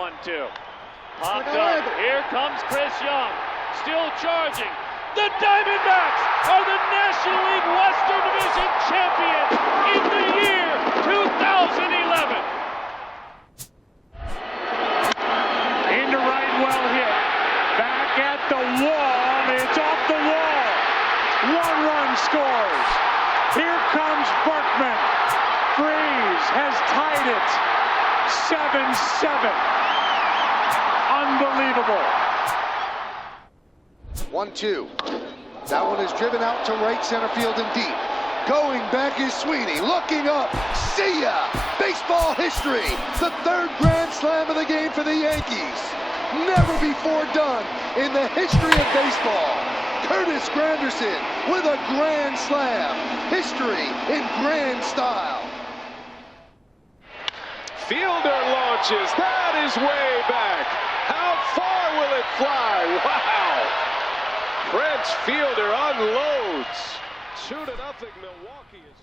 1-2. Popped up. Here comes Chris Young. Still charging. The Diamondbacks are the National League Western Division champions in the year 2011. Into right, well hit. Back at the wall. It's off the wall. 1 run scores. Here comes Berkman. Freeze has tied it. 7-7. Unbelievable. 1-2. That one is driven out to right center field and deep. Going back is Sweeney. Looking up. See ya! Baseball history. The 3rd grand slam of the game for the Yankees. Never before done in the history of baseball. Curtis Granderson with a grand slam. History in grand style. Fielder launches. That is way back. How far will it fly? Wow! French fielder unloads. 2-0 Milwaukee is...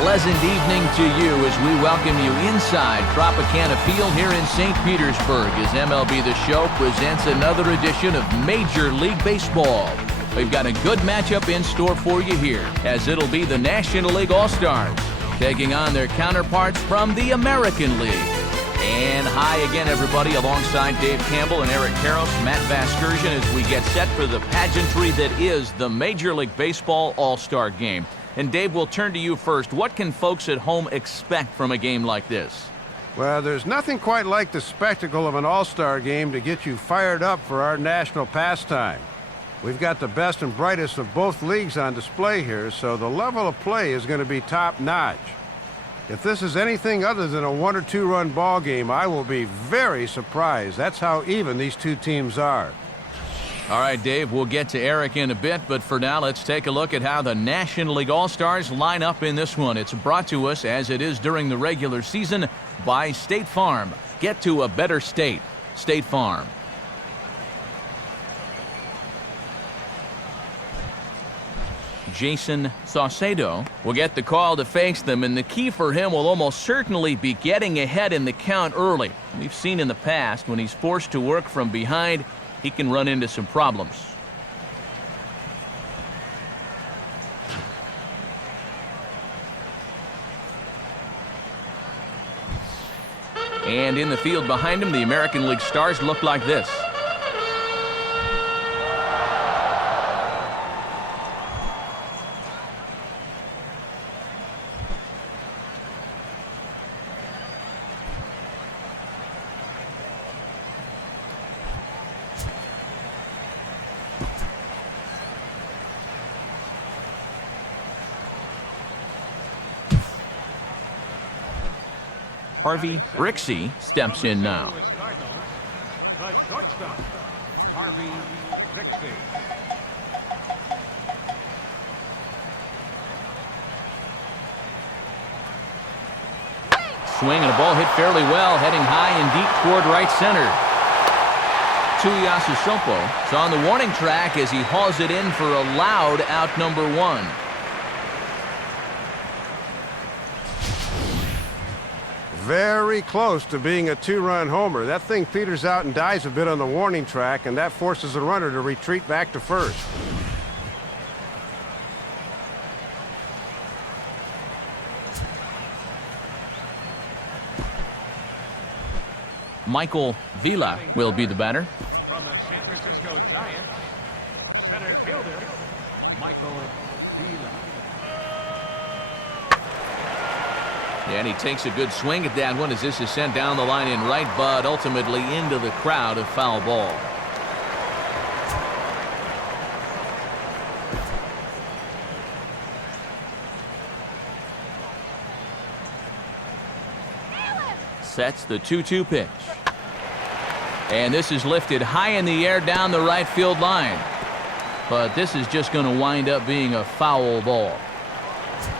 Pleasant evening to you as we welcome you inside Tropicana Field here in St. Petersburg as MLB The Show presents another edition of Major League Baseball. We've got a good matchup in store for you here as it'll be the National League All-Stars taking on their counterparts from the American League. And hi again, everybody, alongside Dave Campbell and Eric Karros, Matt Vasgersian as we get set for the pageantry that is the Major League Baseball All-Star Game. And Dave, we'll turn to you first. What can folks at home expect from a game like this? Well, there's nothing quite like the spectacle of an all-star game to get you fired up for our national pastime. We've got the best and brightest of both leagues on display here, so the level of play is going to be top-notch. If this is anything other than a 1 or 2 run ball game, I will be very surprised. That's how even these two teams are. All right, Dave, we'll get to Eric in a bit, but for now, let's take a look at how the National League All-Stars line up in this one. It's brought to us, as it is during the regular season, by State Farm. Get to a better state. State Farm. Jason Saucedo will get the call to face them, and the key for him will almost certainly be getting ahead in the count early. We've seen in the past when he's forced to work from behind, he can run into some problems. And in the field behind him, the American League stars look like this. Peewee Rtts steps in now. The shortstop, Peewee Rtts. Swing and a ball hit fairly well, heading high and deep toward right center. Tuiasosopo is on the warning track as he hauls it in for a loud out number 1. Very close to being a 2-run homer. That thing peters out and dies a bit on the warning track, and that forces the runner to retreat back to first. Michael Vila will be the batter. From on the San Francisco Giants, center fielder, Michael Vila. And he takes a good swing at that one as this is sent down the line in right, but ultimately into the crowd, a foul ball. Sets the 2-2 pitch. And this is lifted high in the air down the right field line. But this is just going to wind up being a foul ball.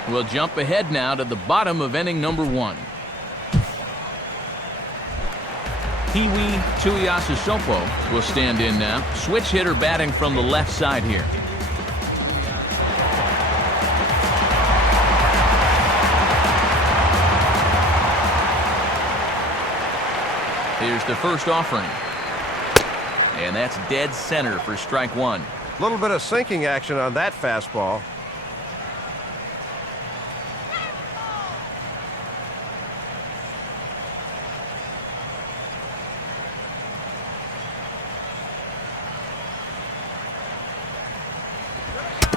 We'll jump ahead now to the bottom of inning number 1. Peewee Rtts will stand in now. Switch hitter batting from the left side here. Here's the first offering. And that's dead center for strike 1. A little bit of sinking action on that fastball.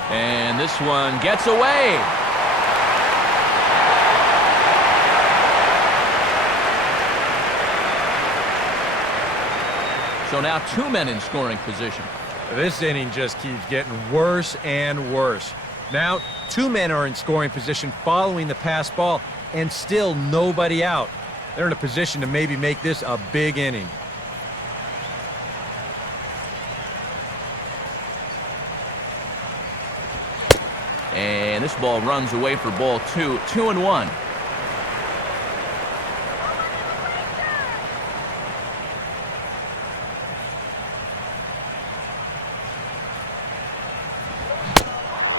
And this one gets away. So now 2 men in scoring position. This inning just keeps getting worse and worse. Now 2 men are in scoring position following the pass ball, and still nobody out. They're in a position to maybe make this a big inning. And this ball runs away for ball 2. 2-1.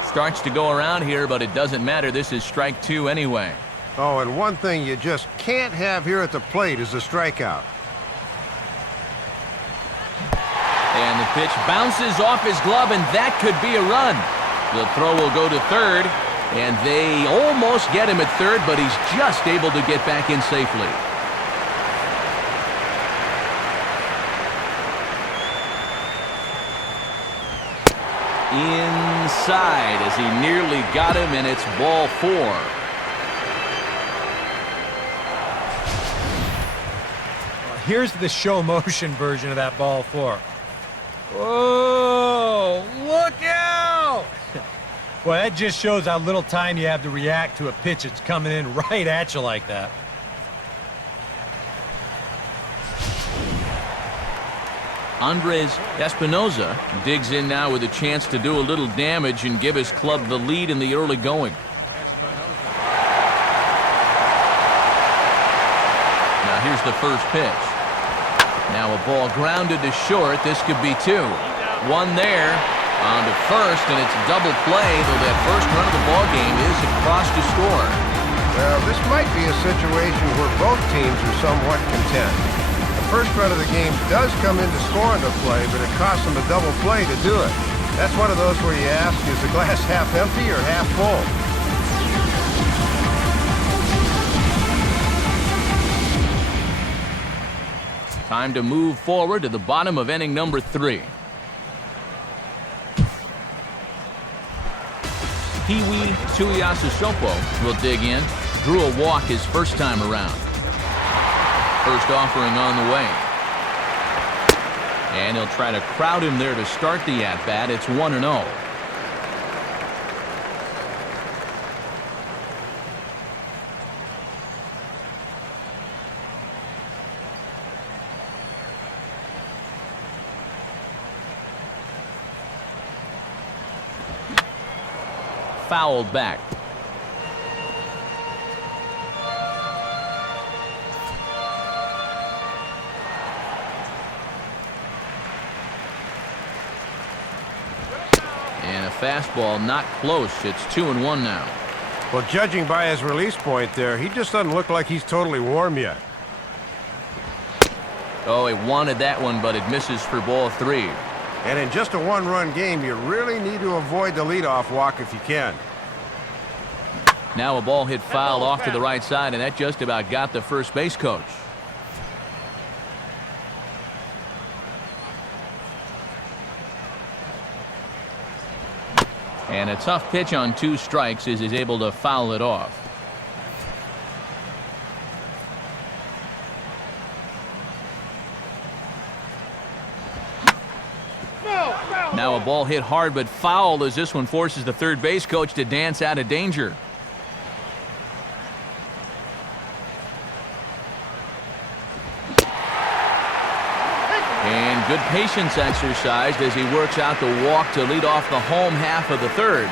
Starts to go around here, but it doesn't matter. This is strike 2 anyway. Oh, and one thing you just can't have here at the plate is a strikeout. And the pitch bounces off his glove, and that could be a run. The throw will go to third, and they almost get him at third, but he's just able to get back in safely. Inside as he nearly got him, and it's ball 4. Here's the show motion version of that ball 4. Oh, look out! Well, that just shows how little time you have to react to a pitch that's coming in right at you like that. Andres Espinoza digs in now with a chance to do a little damage and give his club the lead in the early going. Now here's the first pitch. Now a ball grounded to short. This could be 2. 1 there on to first, and it's a double play, though that first run of the ball game is across to score. Well, this might be a situation where both teams are somewhat content. The first run of the game does come into scoring the play, but it costs them a double play to do it. That's one of those where you ask, is the glass half empty or half full? Time to move forward to the bottom of inning number 3. Peewee Rtts will dig in. Drew a walk his first time around. First offering on the way. And he'll try to crowd him there to start the at-bat. It's 1-0. Fouled back. And a fastball not close. It's 2-1 now. Well, judging by his release point there, he just doesn't look like he's totally warm yet. Oh, he wanted that one, but it misses for ball 3. And in just a 1-run game, you really need to avoid the leadoff walk if you can. Now a ball hit foul off to the right side, and that just about got the first base coach. And a tough pitch on 2 strikes as he's able to foul it off. Now a ball hit hard but foul as this one forces the third base coach to dance out of danger. And good patience exercised as he works out the walk to lead off the home half of the third.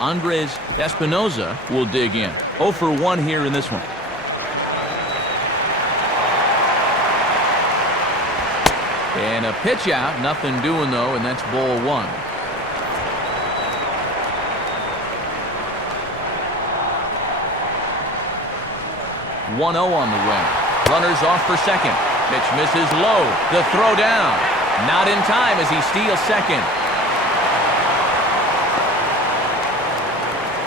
Andres Espinoza will dig in. 0 for 1 here in this one. And a pitch out, nothing doing though, and that's ball 1. One 0 on the wing. Runners off for second. Pitch misses low. The throw down. Not in time as he steals second.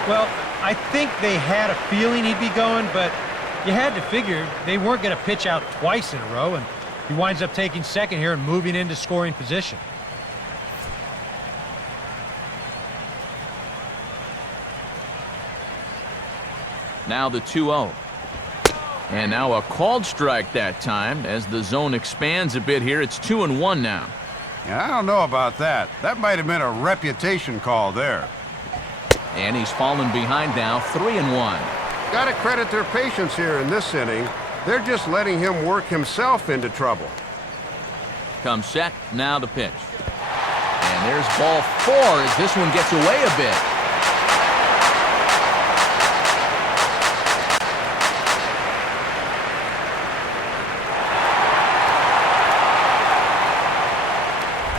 Well, I think they had a feeling he'd be going, but you had to figure they weren't going to pitch out twice in a row, and he winds up taking second here and moving into scoring position. Now the 2-0. And now a called strike that time as the zone expands a bit here. It's 2-1 now. Yeah, I don't know about that. That might have been a reputation call there. And he's fallen behind now, 3-1. Got to credit their patience here in this inning. They're just letting him work himself into trouble. Comes set, now the pitch. And there's ball 4 as this one gets away a bit.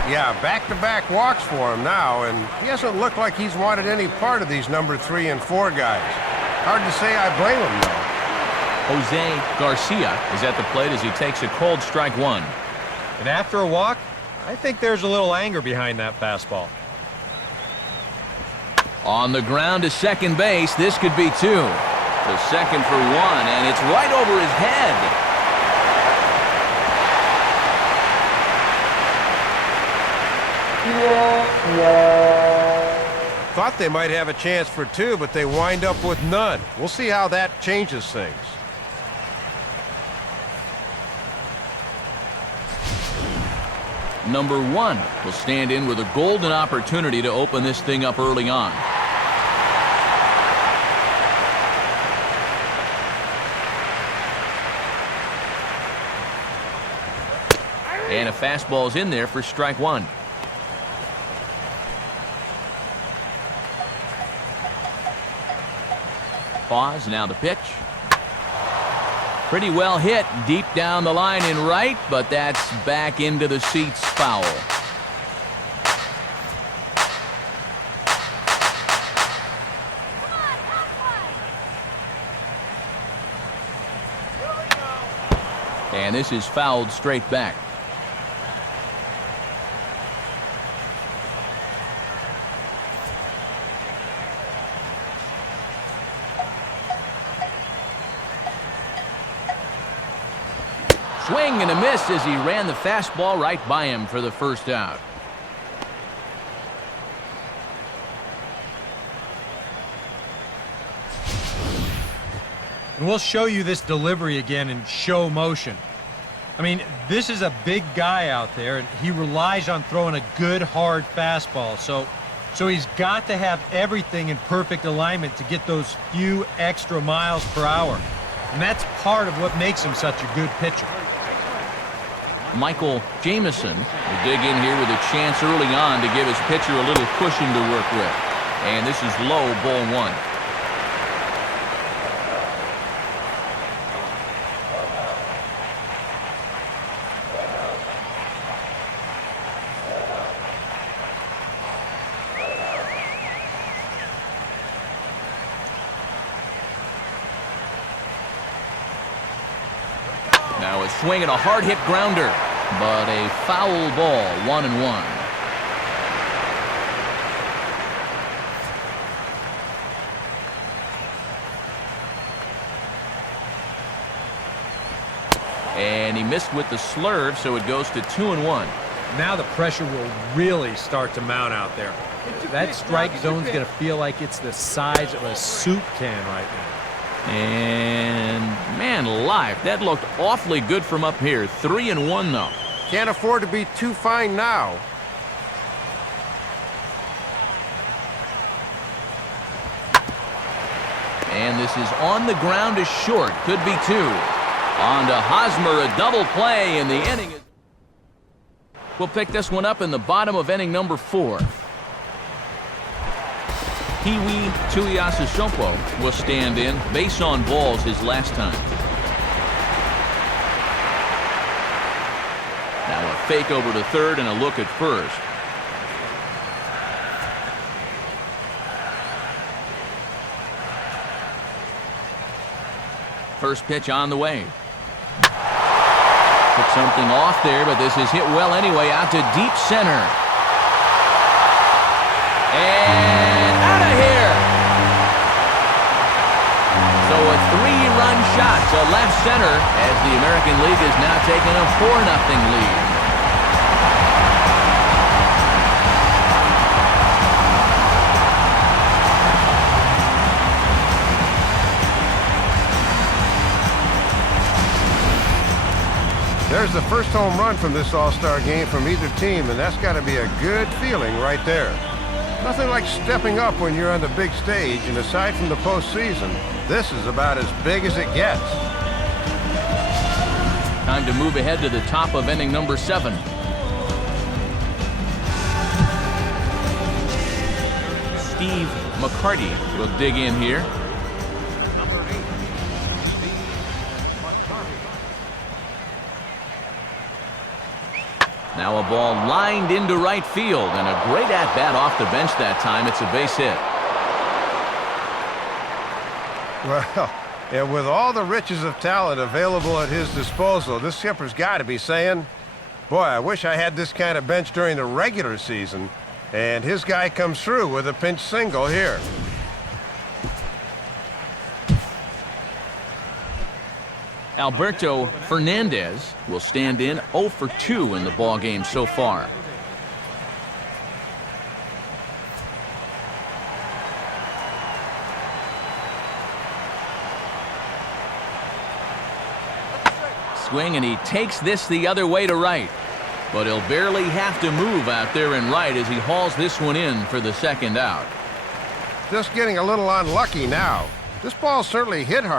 Yeah, back-to-back walks for him now, and he hasn't looked like he's wanted any part of these number 3 and 4 guys. Hard to say I blame him, though. Jose Garcia is at the plate as he takes a called strike 1. And after a walk, I think there's a little anger behind that fastball. On the ground to second base, this could be 2. The second for 1, and it's right over his head. Thought they might have a chance for 2, but they wind up with none. We'll see how that changes things. Number 1 will stand in with a golden opportunity to open this thing up early on. And a fastball's in there for strike 1. Pause, now the pitch. Pretty well hit deep down the line in right, but that's back into the seats foul. And this is fouled straight back. Swing and a miss as he ran the fastball right by him for the first out. And we'll show you this delivery again in show motion. I mean, this is a big guy out there, and he relies on throwing a good, hard fastball. So he's got to have everything in perfect alignment to get those few extra miles per hour. And that's part of what makes him such a good pitcher. Michael Jameson will dig in here with a chance early on to give his pitcher a little cushion to work with. And this is low, ball 1. Now a swing and a hard hit grounder, but a foul ball, 1-1. And he missed with the slurve, so it goes to 2-1. Now the pressure will really start to mount out there. That strike zone's going to feel like it's the size of a soup can right now. And, man alive, that looked awfully good from up here. 3-1, though. Can't afford to be too fine now. And this is on the ground is short. Could be 2. On to Hosmer, a double play, and the inning is... We'll pick this one up in the bottom of inning number 4. Peewee Rtts will stand in. Base on balls his last time. Now a fake over to third and a look at first. First pitch on the way. Took something off there, but this is hit well anyway, out to deep center. And out of here. So a 3-run shot to left center as the American League is now taking a 4-0 lead. There's the first home run from this All-Star game from either team, and that's got to be a good feeling right there. Nothing like stepping up when you're on the big stage, and aside from the postseason, this is about as big as it gets. Time to move ahead to the top of inning number 7. Steve McCarty will dig in here. Number 8, Steve McCarty. Now a ball lined into right field, and a great at-bat off the bench that time. It's a base hit. Well, and with all the riches of talent available at his disposal, this skipper's got to be saying, boy, I wish I had this kind of bench during the regular season. And his guy comes through with a pinch single here. Alberto Fernandez will stand in 0 for 2 in the ballgame so far. Swing, and he takes this the other way to right. But he'll barely have to move out there in right as he hauls this one in for the second out. Just getting a little unlucky now. This ball certainly hit hard.